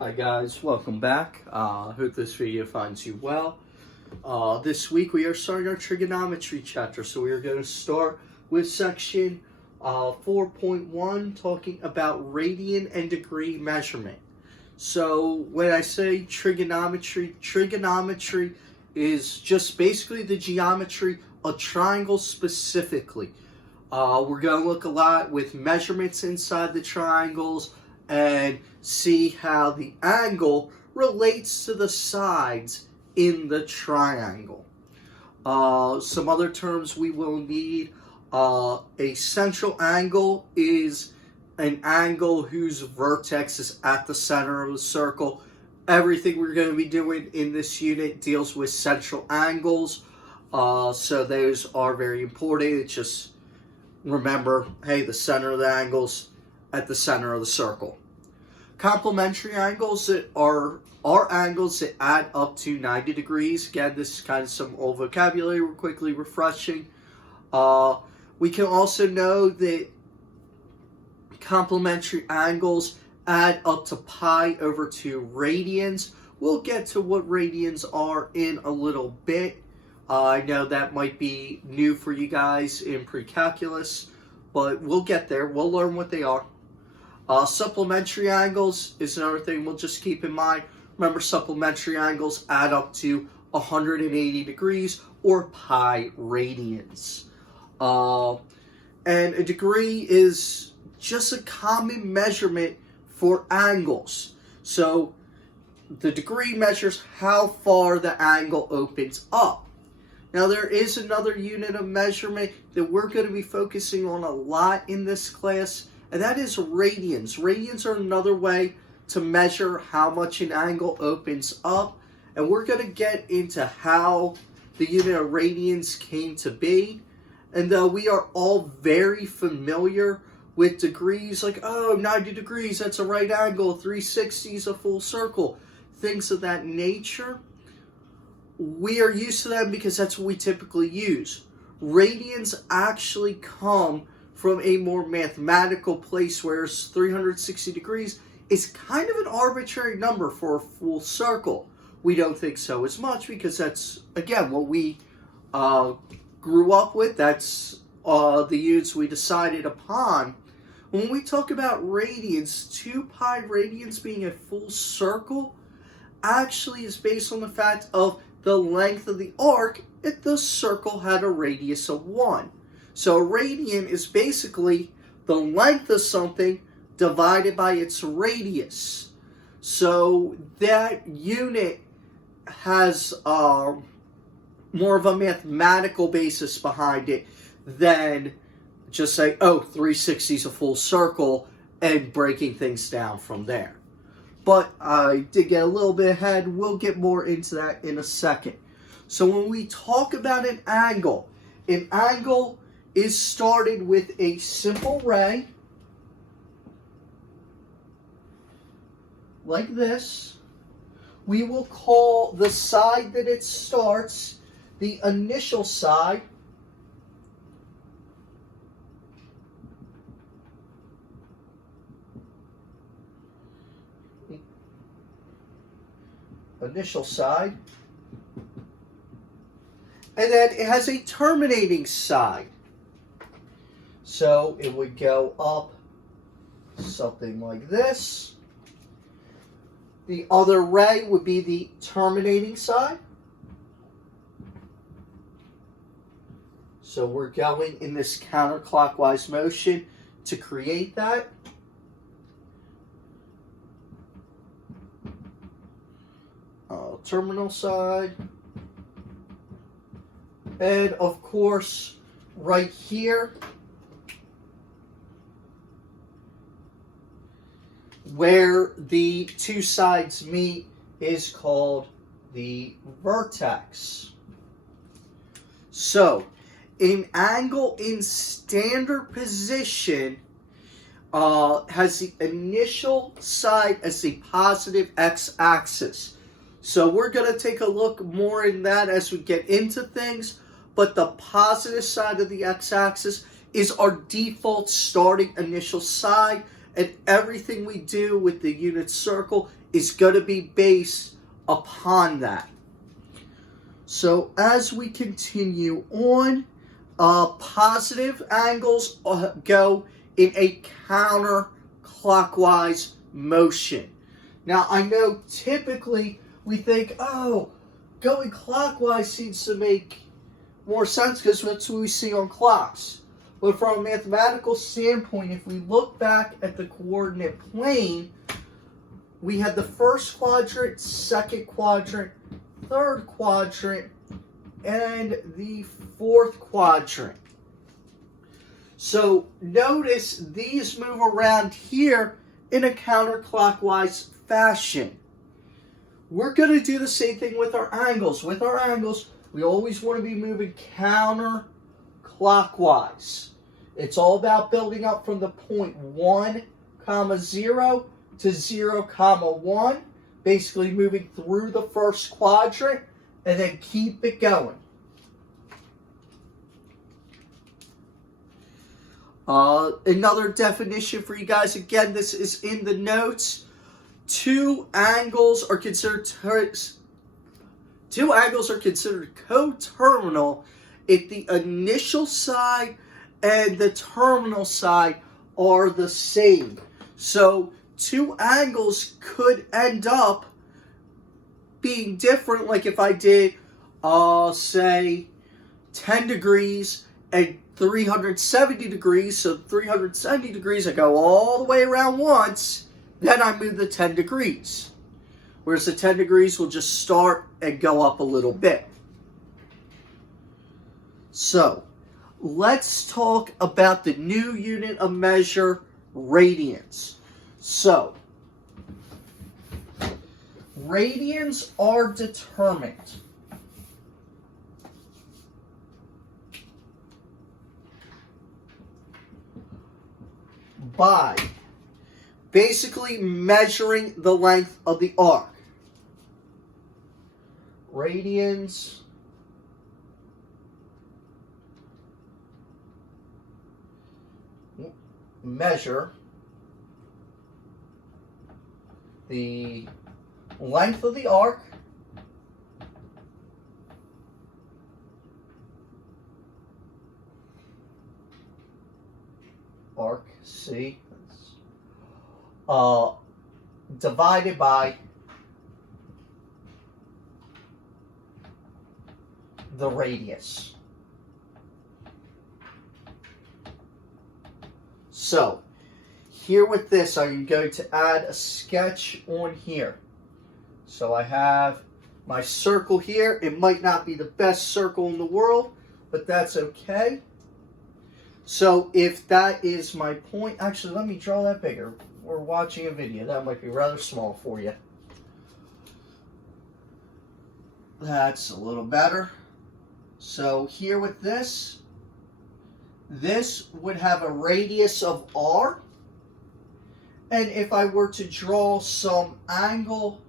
Hi guys, welcome back. Hope this video finds you well. This week we are starting our trigonometry chapter, so we are going to start with section 4.1, talking about radian and degree measurement. So when I say trigonometry is just basically the geometry of triangles specifically. We're going to look a lot with measurements inside the triangles and see how the angle relates to the sides in the triangle. Some other terms we will need. A central angle is an angle whose vertex is at the center of the circle. Everything we're going to be doing in this unit deals with central angles. So those are very important. It's just remember, hey, the center of the angles at the center of the circle. Complementary angles are angles that add up to 90 degrees. Again, this is kind of some old vocabulary we're quickly refreshing. We can also know that complementary angles add up to pi over 2 radians. We'll get to what radians are in a little bit. I know that might be new for you guys in pre-calculus, but we'll get there. We'll learn what they are. Supplementary angles is another thing we'll just keep in mind. Remember, supplementary angles add up to 180 degrees or pi radians. And a degree is just a common measurement for angles. So the degree measures how far the angle opens up. Now, there is another unit of measurement that we're going to be focusing on a lot in this class, and that is radians. Radians are another way to measure how much an angle opens up, and we're going to get into how the unit of radians came to be. And though we are all very familiar with degrees, like, oh, 90 degrees, that's a right angle, 360 is a full circle, things of that nature, we are used to them because that's what we typically use. Radians actually come from a more mathematical place, whereas 360 degrees is kind of an arbitrary number for a full circle. We don't think so as much because that's, again, what we grew up with. That's the units we decided upon. When we talk about radians, 2 pi radians being a full circle actually is based on the fact of the length of the arc if the circle had a radius of 1. So a radian is basically the length of something divided by its radius. So that unit has more of a mathematical basis behind it than just saying, oh, 360 is a full circle and breaking things down from there. But I did get a little bit ahead. We'll get more into that in a second. So when we talk about an angle is started with a simple ray, like this. We will call the side that it starts the initial side. Initial side. And then it has a terminating side. So it would go up something like this. The other ray would be the terminating side. So we're going in this counterclockwise motion to create that. Terminal side. And of course, right here, where the two sides meet is called the vertex. So, an angle in standard position has the initial side as the positive x-axis. So we're going to take a look more in that as we get into things. But the positive side of the x-axis is our default starting initial side, and everything we do with the unit circle is going to be based upon that. So as we continue on, positive angles go in a counterclockwise motion. Now, I know typically we think, oh, going clockwise seems to make more sense because that's what we see on clocks. But from a mathematical standpoint, if we look back at the coordinate plane, we had the first quadrant, second quadrant, third quadrant, and the fourth quadrant. So notice these move around here in a counterclockwise fashion. We're going to do the same thing with our angles. With our angles, we always want to be moving counterclockwise. It's all about building up from the point 1, 0 to 0, 1. Basically moving through the first quadrant and then keep it going. Another definition for you guys, again, this is in the notes. Two angles are considered coterminal if the initial side and the terminal side are the same. So two angles could end up being different, like if I did, say, 10 degrees and 370 degrees. So 370 degrees, I go all the way around once, then I move the 10 degrees. Whereas the 10 degrees will just start and go up a little bit. So, let's talk about the new unit of measure, radians. So, radians are determined by basically measuring the length of the arc. Radians measure the length of the arc C, divided by the radius. So, here with this, I'm going to add a sketch on here. So I have my circle here. It might not be the best circle in the world, but that's okay. So if that is my point, actually let me draw that bigger. We're watching a video. That might be rather small for you. That's a little better. So here with this would have a radius of R. And if I were to draw some angle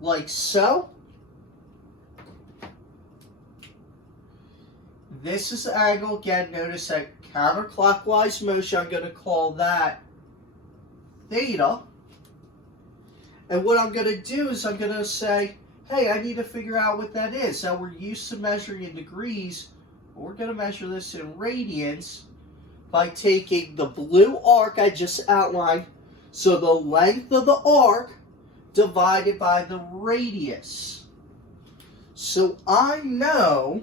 like so, this is the angle. Again, notice that counterclockwise motion, I'm going to call that theta. And what I'm going to do is I'm going to say, hey, I need to figure out what that is. Now, we're used to measuring in degrees, but we're going to measure this in radians by taking the blue arc I just outlined, so the length of the arc divided by the radius. So I know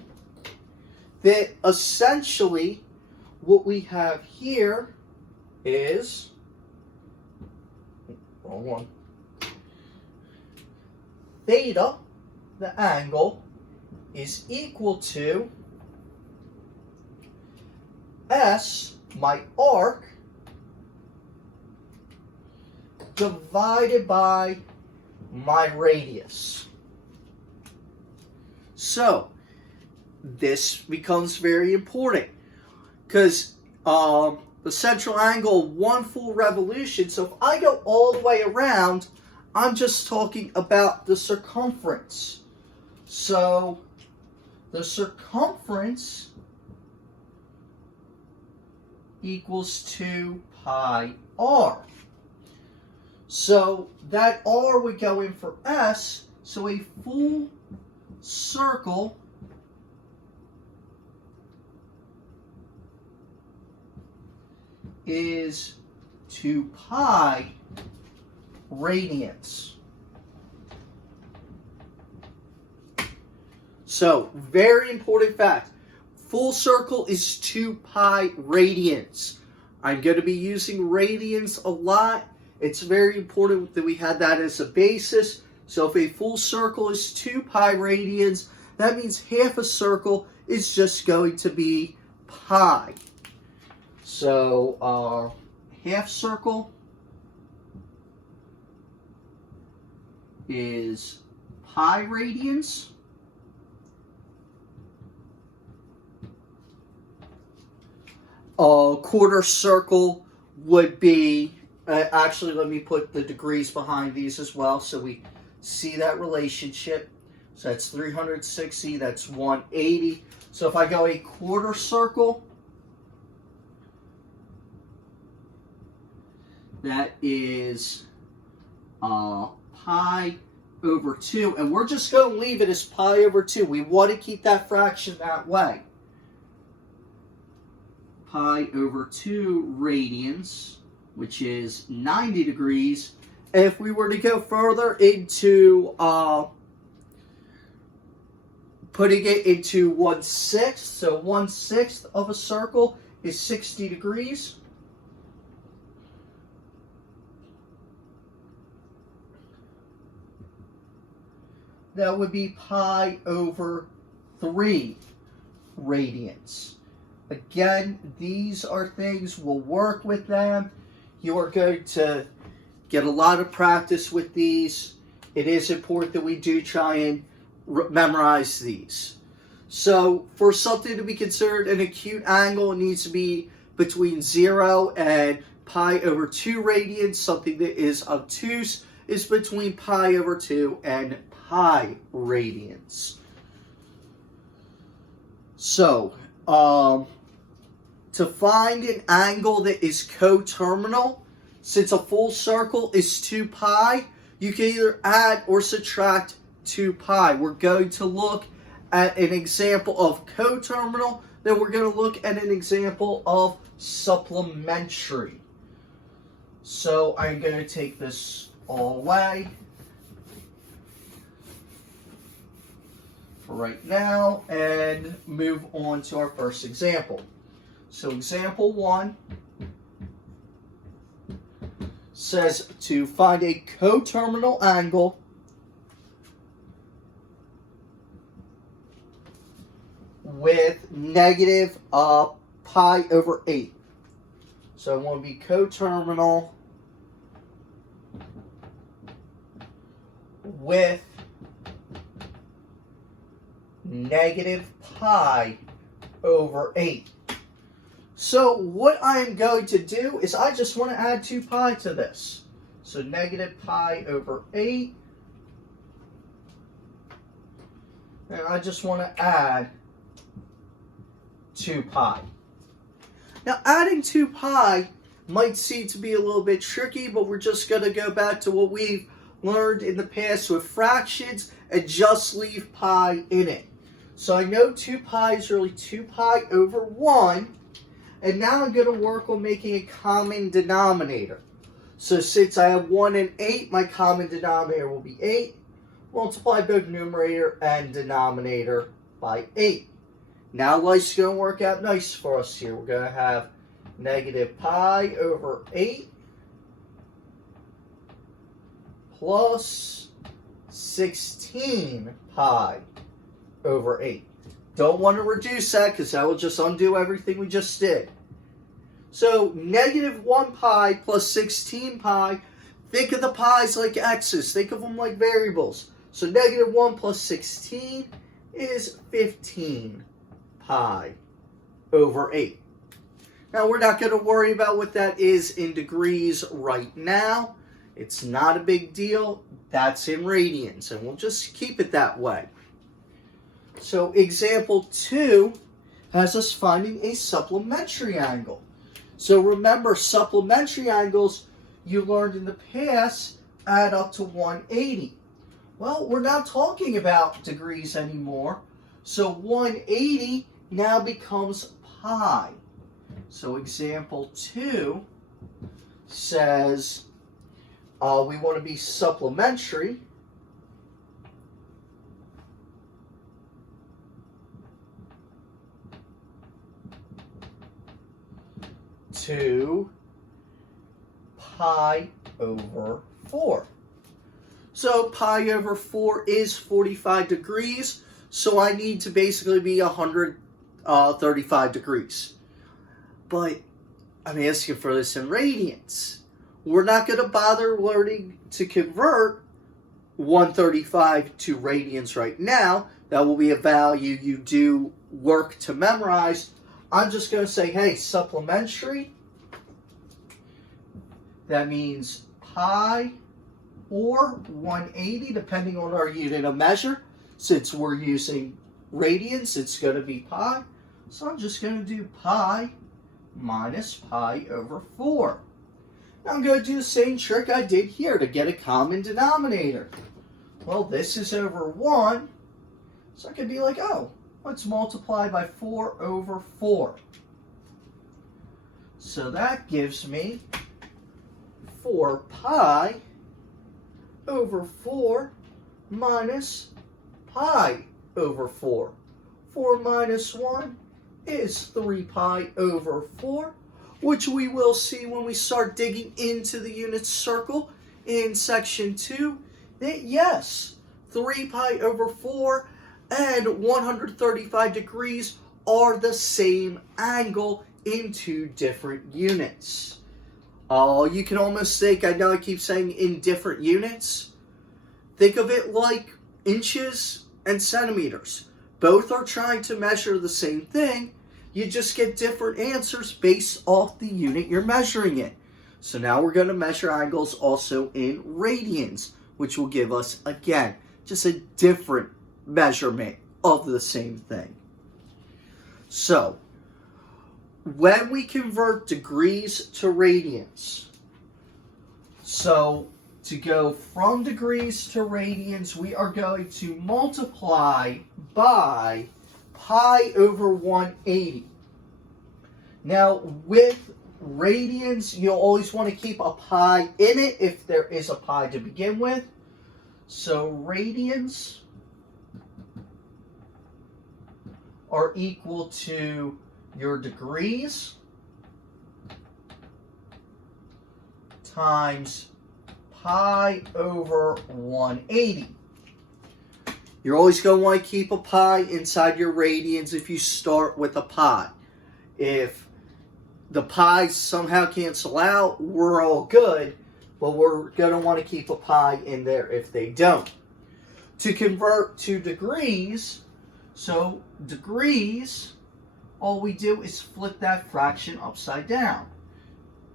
that essentially what we have here is, wrong one, theta, the angle, is equal to S, my arc, divided by my radius. So, this becomes very important because the central angle, one full revolution. So if I go all the way around, I'm just talking about the circumference. So the circumference equals 2 pi r. So that r would go in for s, so a full circle is 2 pi radians. So, very important fact. Full circle is 2 pi radians. I'm going to be using radians a lot. It's very important that we had that as a basis. So if a full circle is 2 pi radians, that means half a circle is just going to be pi. So half circle is pi radians. A quarter circle would be, actually let me put the degrees behind these as well so we see that relationship. So that's 360, that's 180. So if I go a quarter circle, that is pi over 2. And we're just going to leave it as pi over 2. We want to keep that fraction that way. Pi over 2 radians, which is 90 degrees. And if we were to go further into putting it into 1/6, so 1/6 of a circle is 60 degrees. That would be pi over 3 radians. Again, these are things, we'll work with them. You are going to get a lot of practice with these. It is important that we do try and memorize these. So for something to be considered an acute angle, it needs to be between 0 and pi over 2 radians. Something that is obtuse is between pi over 2 and pi radians. So, to find an angle that is coterminal, since a full circle is 2 pi, you can either add or subtract 2 pi. We're going to look at an example of coterminal, then we're going to look at an example of supplementary. So I'm going to take this all away for right now and move on to our first example. So example 1 says to find a coterminal angle with negative pi over 8. So it will be coterminal with negative pi over 8. So what I am going to do is I just want to add 2 pi to this. So negative pi over 8. And I just want to add 2 pi. Now adding 2 pi might seem to be a little bit tricky, but we're just going to go back to what we've learned in the past with fractions and just leave pi in it. So I know 2 pi is really 2 pi over 1. And now I'm going to work on making a common denominator. So since I have 1 and 8, my common denominator will be 8. Multiply both numerator and denominator by 8. Now life's going to work out nice for us here. We're going to have negative pi over 8 plus 16 pi over 8. Don't want to reduce that because that will just undo everything we just did. So negative 1 pi plus 16 pi, think of the pi's like x's. Think of them like variables. So negative 1 plus 16 is 15 pi over 8. Now we're not going to worry about what that is in degrees right now. It's not a big deal. That's in radians, and we'll just keep it that way. So example 2 has us finding a supplementary angle. So remember, supplementary angles you learned in the past add up to 180. Well, we're not talking about degrees anymore. So 180 now becomes pi. So example 2 says we want to be supplementary. To pi over 4. So pi over 4 is 45 degrees. So I need to basically be 135 degrees. But I'm asking for this in radians. We're not going to bother learning to convert 135 to radians right now. That will be a value you do work to memorize. I'm just going to say, hey, supplementary. That means pi or 180, depending on our unit of measure. Since we're using radians, it's going to be pi. So I'm just going to do pi minus pi over 4. Now I'm going to do the same trick I did here to get a common denominator. Well, this is over 1. So I could be like, oh, let's multiply by 4 over 4. So that gives me 4 pi over 4 minus pi over 4. 4 minus 1 is 3 pi over 4, which we will see when we start digging into the unit circle in section 2. That yes, 3 pi over 4 and 135 degrees are the same angle in 2 different units. You can almost think, I know I keep saying in different units. Think of it like inches and centimeters. Both are trying to measure the same thing. You just get different answers based off the unit you're measuring in. So now we're going to measure angles also in radians, which will give us, again, just a different measurement of the same thing. So, when we convert degrees to radians, so to go from degrees to radians, we are going to multiply by pi over 180. Now, with radians, you'll always want to keep a pi in it if there is a pi to begin with. So radians are equal to your degrees times pi over 180. You're always going to want to keep a pi inside your radians if you start with a pi. If the pi's somehow cancel out, we're all good, but we're going to want to keep a pi in there if they don't. To convert to degrees, so degrees, all we do is flip that fraction upside down.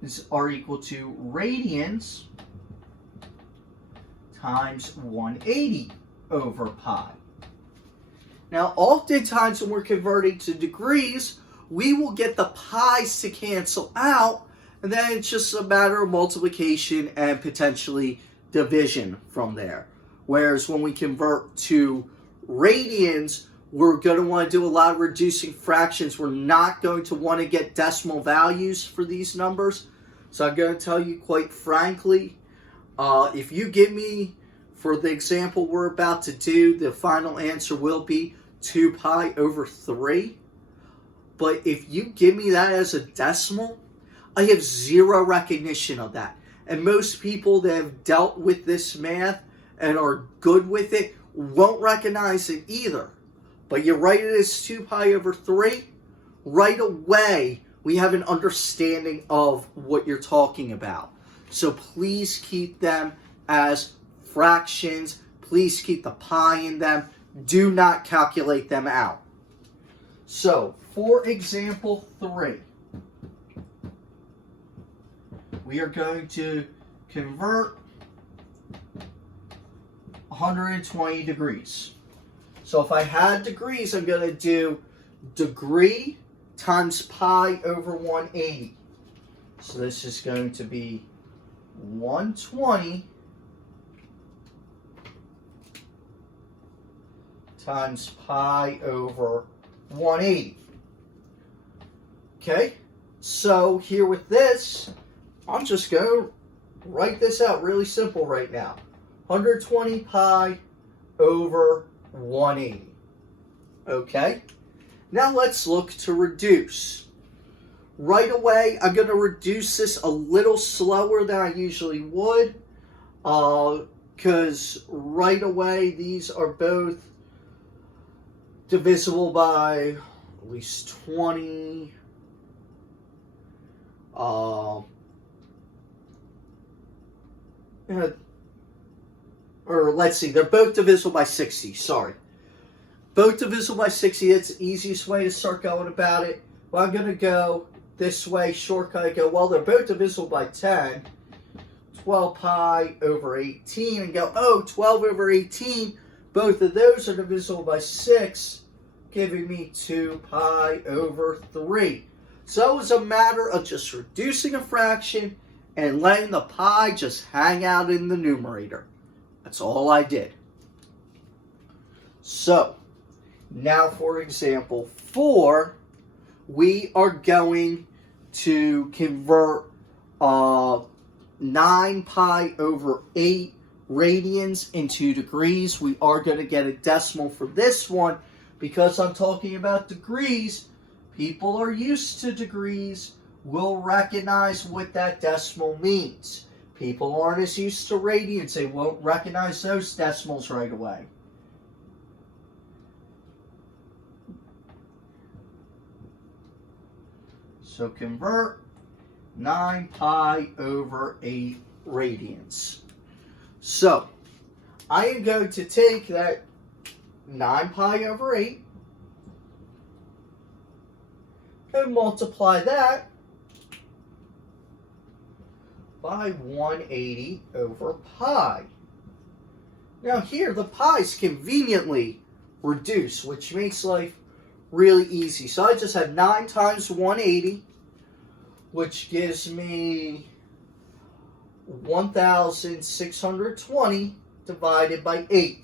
These are equal to radians times 180 over pi. Now, oftentimes when we're converting to degrees, we will get the pi's to cancel out, and then it's just a matter of multiplication and potentially division from there. Whereas when we convert to radians, we're going to want to do a lot of reducing fractions. We're not going to want to get decimal values for these numbers. So I'm going to tell you quite frankly, if you give me, for the example we're about to do, the final answer will be 2 pi over 3. But if you give me that as a decimal, I have zero recognition of that. And most people that have dealt with this math and are good with it won't recognize it either. But you write it as 2 pi over 3, right away we have an understanding of what you're talking about. So please keep them as fractions. Please keep the pi in them. Do not calculate them out. So, for example 3, we are going to convert 120 degrees. So if I had degrees, I'm going to do degree times pi over 180. So this is going to be 120 times pi over 180. Okay, so here with this, I'm just going to write this out really simple right now. 120 pi over 180. Okay, now let's look to reduce. Right away, I'm going to reduce this a little slower than I usually would, because right away these are both divisible by at least 20. Or let's see, they're both divisible by 60, sorry. Both divisible by 60, that's the easiest way to start going about it. Well, I'm going to go this way, shortcut. I go, well, they're both divisible by 10. 12 pi over 18, and go, oh, 12 over 18, both of those are divisible by 6, giving me 2 pi over 3. So it was a matter of just reducing a fraction and letting the pi just hang out in the numerator. That's all I did. So, now for example 4, we are going to convert 9 pi over 8 radians into degrees. We are going to get a decimal for this one because I'm talking about degrees. People are used to degrees, will recognize what that decimal means. People aren't as used to radians, they won't recognize those decimals right away. So convert 9 pi over 8 radians. So, I am going to take that 9 pi over 8 and multiply that by 180 over pi. Now here, the pi's conveniently reduced, which makes life really easy. So I just have 9 times 180, which gives me 1,620 divided by 8.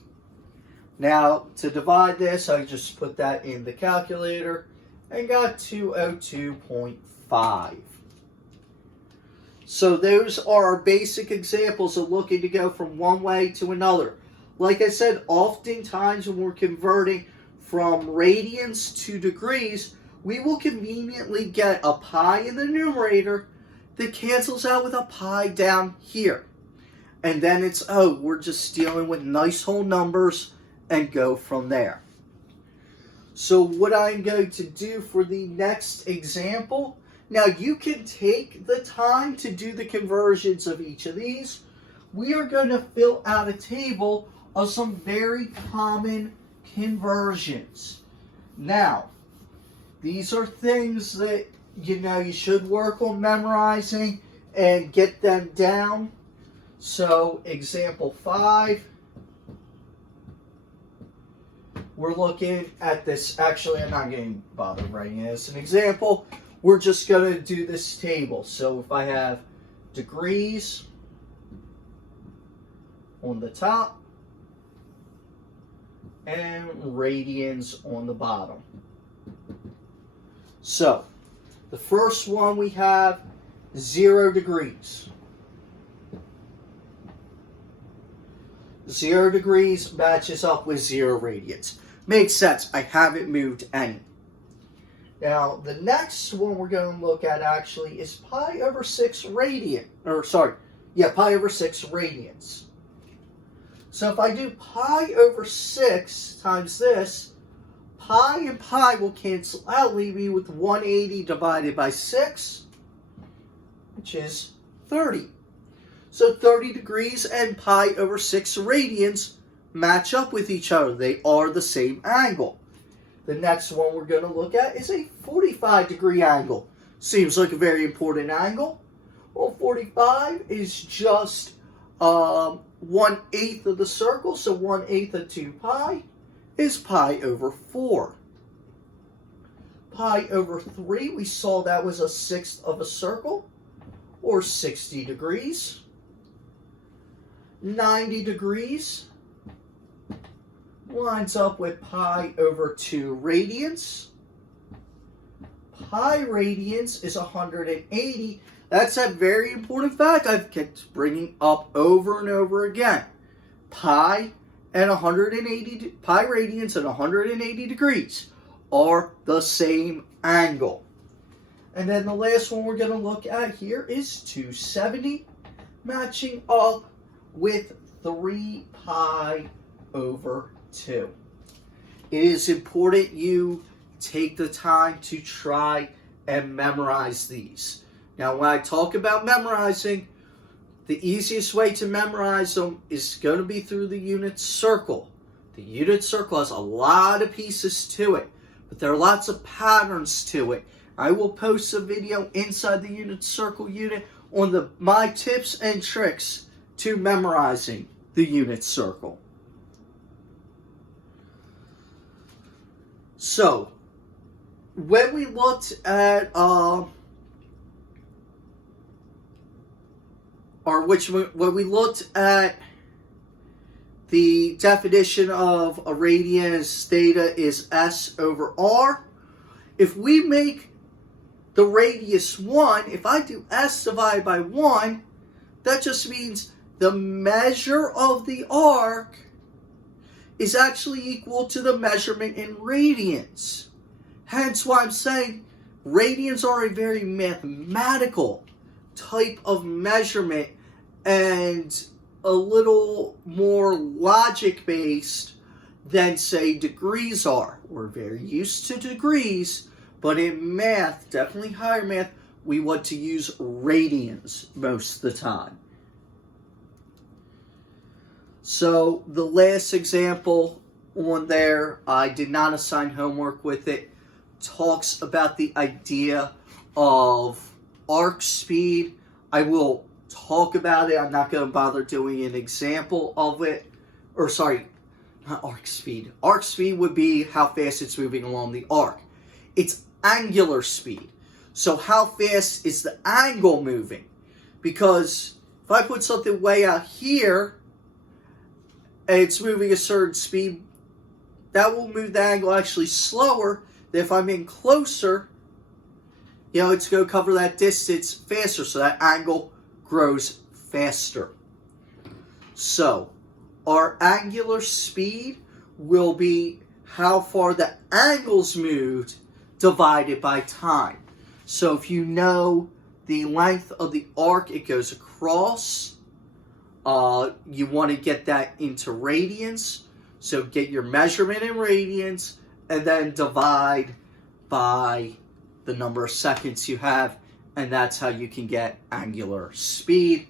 Now, to divide this, I just put that in the calculator and got 202.5. So those are our basic examples of looking to go from one way to another. Like I said, oftentimes when we're converting from radians to degrees, we will conveniently get a pi in the numerator that cancels out with a pi down here. And then it's, oh, we're just dealing with nice whole numbers and go from there. So what I'm going to do for the next example, now you can take the time to do the conversions of each of these. We are going to fill out a table of some very common conversions. Now, these are things that, you should work on memorizing and get them down. So, example 5. We're looking at this. Actually, I'm not going to bother writing it as an example. We're just going to do this table. So, if I have degrees on the top and radians on the bottom. So, the first one we have 0 degrees. 0 degrees matches up with 0 radians. Makes sense. I haven't moved any. Now, the next one we're going to look at actually is pi over 6 pi over 6 radians. So if I do pi over 6 times this, pi and pi will cancel out, leaving me with 180 divided by 6, which is 30. So 30 degrees and pi over 6 radians match up with each other. They are the same angle. The next one we're going to look at is a 45 degree angle. Seems like a very important angle. Well, 45 is just 1/8 of the circle, so 1/8 of 2 pi is pi over 4. Pi over 3, we saw that was a 1/6 of a circle. or 60 degrees. 90 degrees lines up with pi over 2 radians. Pi radians is 180. That's a very important fact I've kept bringing up over and over again. Pi radians and 180 degrees are the same angle. And then the last one we're going to look at here is 270, matching up with 3 pi over 2. It is important you take the time to try and memorize these. Now, when I talk about memorizing, the easiest way to memorize them is going to be through the unit circle. The unit circle has a lot of pieces to it, but there are lots of patterns to it. I will post a video inside the unit circle unit on my tips and tricks to memorizing the unit circle. So, when we looked at when we looked at the definition of a radian as theta is S over R, if we make the radius 1, if I do S divided by 1, that just means the measure of the arc is actually equal to the measurement in radians. Hence why I'm saying radians are a very mathematical type of measurement and a little more logic-based than, say, degrees are. We're very used to degrees, but in math, definitely higher math, we want to use radians most of the time. So the last example on there, I did not assign homework with it, talks about the idea of arc speed. I will talk about it. I'm not going to bother doing an example of it. Or sorry, not arc speed. Arc speed would be how fast it's moving along the arc. It's angular speed. So how fast is the angle moving? Because if I put something way out here and it's moving a certain speed, that will move the angle actually slower than if I'm in closer. It's going to cover that distance faster, so that angle grows faster. So, our angular speed will be how far the angle's moved divided by time. So, if you know the length of the arc it goes across, you want to get that into radians. So, get your measurement in radians and then divide by the number of seconds you have, and that's how you can get angular speed.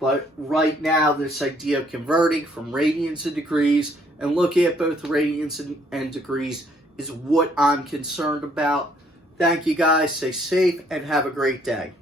But right now, this idea of converting from radians to degrees and looking at both radians and degrees is what I'm concerned about. Thank you guys, stay safe, and have a great day.